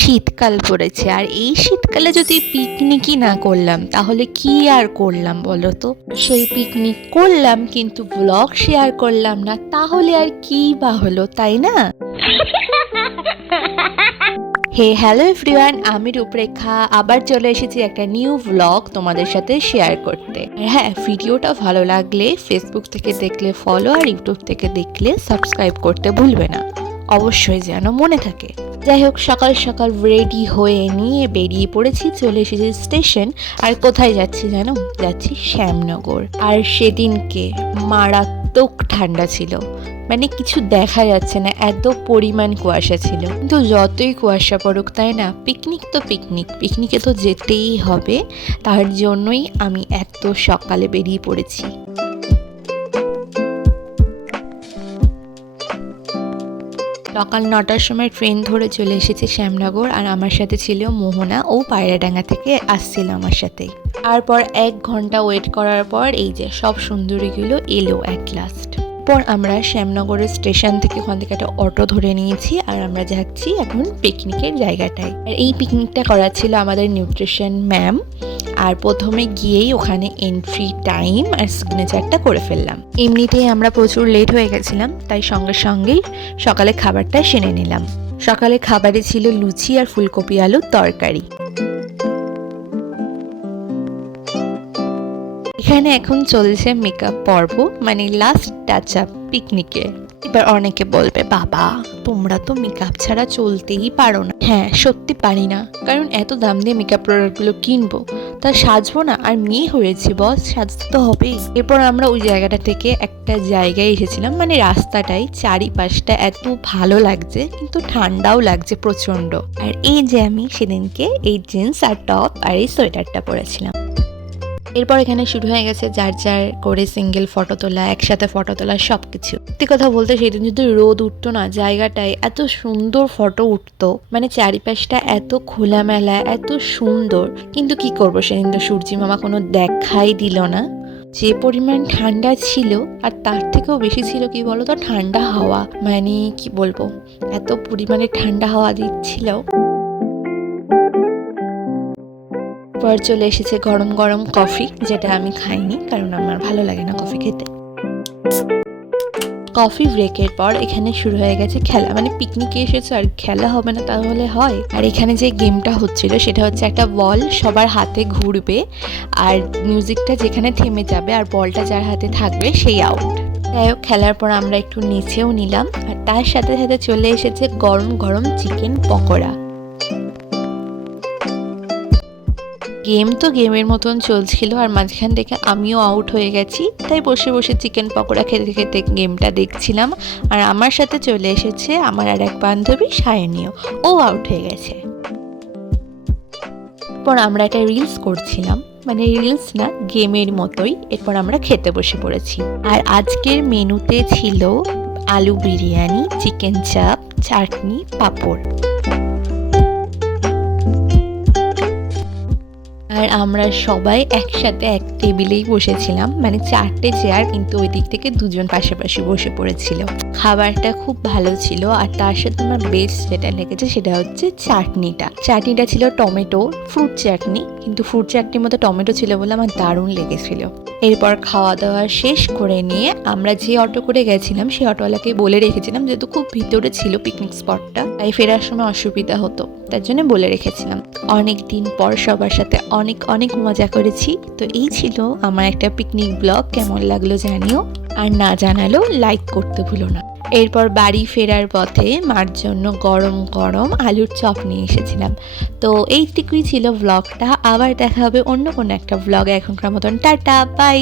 শীতকাল পড়েছে, আর এই শীতকালে যদি পিকনিকই না করলাম তাহলে কি আর করলাম বলো তো? সেই পিকনিক করলাম কিন্তু ব্লগ শেয়ার করলাম না, তাহলে আর কি বা হলো, তাই না? হে হ্যালো এভরিওয়ান, আমি রূপরেখা আবার চলে এসেছি একটা নিউ ব্লগ তোমাদের সাথে শেয়ার করতে। হ্যাঁ, ভিডিওটা ভালো লাগলে ফেসবুক থেকে দেখলে ফলো, আর ইউটিউব থেকে দেখলে সাবস্ক্রাইব করতে ভুলবে না, অবশ্যই যেন মনে থাকে। যাই হোক, সকাল সকাল রেডি হয়ে নিয়ে বেরিয়ে পড়েছি, চলে এসেছি স্টেশন। আর কোথায় যাচ্ছি জানো? যাচ্ছি শ্যামনগর। আর সেদিনকে মারাত্মক ঠান্ডা ছিল, মানে কিছু দেখা যাচ্ছে না, এত পরিমাণ কুয়াশা ছিল। কিন্তু যতই কুয়াশা পড়ুক, তাই না, পিকনিক তো পিকনিক, পিকনিকে তো যেতেই হবে। তার জন্যই আমি এত সকালে বেরিয়ে পড়েছি। সকাল 9টার সময় ট্রেন ধরে চলে এসেছি শ্যামনগর। আর আমার সাথে ছিল মোহনা, ও পায়রাডাঙ্গা থেকে আসছিল আমার সাথে। তারপর 1 ঘন্টা ওয়েট করার পর এই যে সব সুন্দরীগুলো এলো অ্যাট লাস্ট। পর আমরা শ্যামনগরের স্টেশন থেকে ওখান থেকে একটা অটো ধরে নিয়েছি, আর আমরা যাচ্ছি এখন পিকনিকের জায়গাটায়। আর এই পিকনিকটা করা ছিল আমাদের নিউট্রিশন ম্যাম। আর প্রথমে গিয়েই ওখানে এন্ট্রি টাইম আর সিগনেচারটা করে ফেললাম। এমনিতেই আমরা প্রচুর লেট হয়ে গেছিলাম, তাই সঙ্গে সঙ্গেই সকালে খাবারটা সেরে নিলাম। সকালে খাবারে ছিল লুচি আর ফুলকপি আলুর তরকারি। এখানে এখন চলছে মেকআপ পর্ব, মানে লাস্ট টাচ আপ পিকনিকে। এবার অনেকে বলবে, বাবা তোমরা তো মেকআপ ছাড়া চলতেই পারো না। হ্যাঁ, সত্যি পারি না, কারণ এত দাম দিয়ে মেকআপ প্রোডাক্টগুলো কিনবো, তা সাজবো না? আর মেয়ে হয়েছি বস, সাজতে তো হবেই। এরপর আমরা ওই জায়গাটা থেকে একটা জায়গায় এসেছিলাম, মানে রাস্তাটাই চারিপাশটা এত ভালো লাগছে, কিন্তু ঠান্ডাও লাগছে প্রচন্ড। আর এই যে আমি সেদিনকে এই জিন্স আর টপ আর এই সোয়েটারটা পরেছিলাম। এরপর এখানে শুরু হয়ে গেছে যার যার করে সিঙ্গেল ফটো তোলা, একসাথে ফটো তোলা, সবকিছু। সত্যি কথা বলতে সেদিন যদি রোদ উঠতো না, জায়গাটায় এত সুন্দর ফটো উঠতো, মানে চারিপাশটা এত খোলামেলা, এত সুন্দর। কিন্তু কি করবো, সেদিন তো সূর্যি মামা কোনো দেখাই দিল না। যে পরিমাণ ঠান্ডা ছিল, আর তার থেকেও বেশি ছিল কি বলতো, ঠান্ডা হাওয়া। মানে কি বলবো, এত পরিমাণে ঠান্ডা হাওয়া দিচ্ছিল। পর চলে এসেছে গরম গরম কফি, যেটা আমি খাইনি কারণ আমার ভালো লাগে না কফি খেতে। কফি ব্রেকের পর এখানে শুরু হয়ে গেছে খেলা, মানে পিকনিকে এসেছে আর খেলা হবে না তাহলে হয়? আর এখানে যে গেমটা হচ্ছিল সেটা হচ্ছে একটা বল সবার হাতে ঘুরবে, আর মিউজিকটা যেখানে থেমে যাবে আর বলটা যার হাতে থাকবে সেই আউট। যাই হোক, খেলার পর আমরা একটু নেচেও নিলাম, আর তার সাথে সাথে চলে এসেছে গরম গরম চিকেন পকোড়া। গেম তো গেমের মতন চলছিল, আর মাঝখান থেকে আমিও আউট হয়ে গেছি, তাই বসে বসে চিকেন পকোড়া খেতে খেতে গেমটা দেখছিলাম। আর আমার সাথে চলে এসেছে আমার আর এক বান্ধবী সায়নীয়, ও আউট হয়ে গেছে। এরপর আমরা একটা রিলস করছিলাম, মানে রিলস না, গেমের মতোই। এরপর আমরা খেতে বসে পড়েছি। আর আজকের মেনুতে ছিল আলু বিরিয়ানি, চিকেন চাপ, চাটনি, পাঁপড়। আর আমরা সবাই একসাথে এক টেবিলেই বসেছিলাম, মানে 4টে চেয়ার, কিন্তু ওই দিক থেকে 2জন পাশাপাশি বসে পড়েছিল। খাবারটা খুব ভালো ছিল, আর তার সাথে আমার বেস্ট যেটা লেগেছে সেটা হচ্ছে চাটনিটা ছিল টমেটো ফ্রুট চাটনি, কিন্তু ফ্রুট চাটনির মধ্যে টমেটো ছিল বলে আমার দারুণ লেগেছিল। এরপর খাওয়া দাওয়া শেষ করে নিয়ে আমরা যে অটো করে গেছিলাম সেই অটোওয়ালাকে বলে রেখেছিলাম, যেহেতু খুব ভিতরে ছিল পিকনিক স্পটটা, তাই ফেরার সময় অসুবিধা হতো, তার জন্য বলে রেখেছিলাম। অনেক দিন পর সবার সাথে অনেক অনেক মজা করেছি। তো এই ছিল আমার একটা পিকনিক ব্লগ, কেমন লাগলো জানিও, আর না জানালো লাইক করতে ভুলো না। এরপর বাড়ি ফেরার পথে মার জন্য গরম গরম আলুর চপ নিয়ে এসেছিলাম। তো এইটুকুই ছিল ব্লগটা, আবার দেখা হবে অন্য কোনো একটা ব্লগে। এখনকার মতন টাটা, বাই।